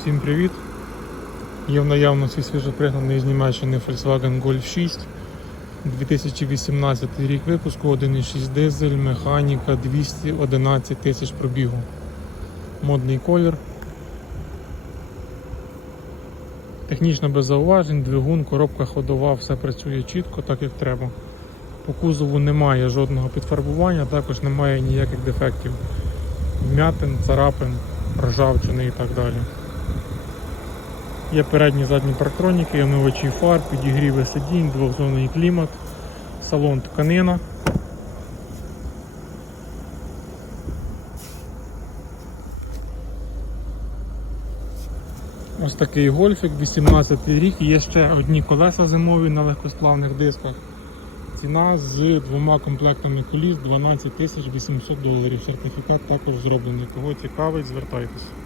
Всім привіт! Є в наявності свіжопригнаний з Німеччини Volkswagen Golf 6. 2018 рік випуску, 1,6 дизель, механіка 211 тисяч пробігу. Модний колір. Технічно без зауважень, двигун, коробка ходова, все працює чітко, так як треба. По кузову немає жодного підфарбування, також немає ніяких дефектів. Вмятин, царапин, ржавчини і так далі. Є передні задні парктроніки, омивачі фар, підігріви сидінь, двохзонний клімат, салон тканина. Ось такий гольфік, 18 рік, є ще одні колеса зимові на легкосплавних дисках. Ціна з двома комплектами коліс 12 800 доларів. Сертифікат також зроблений. Кого цікавить, звертайтесь.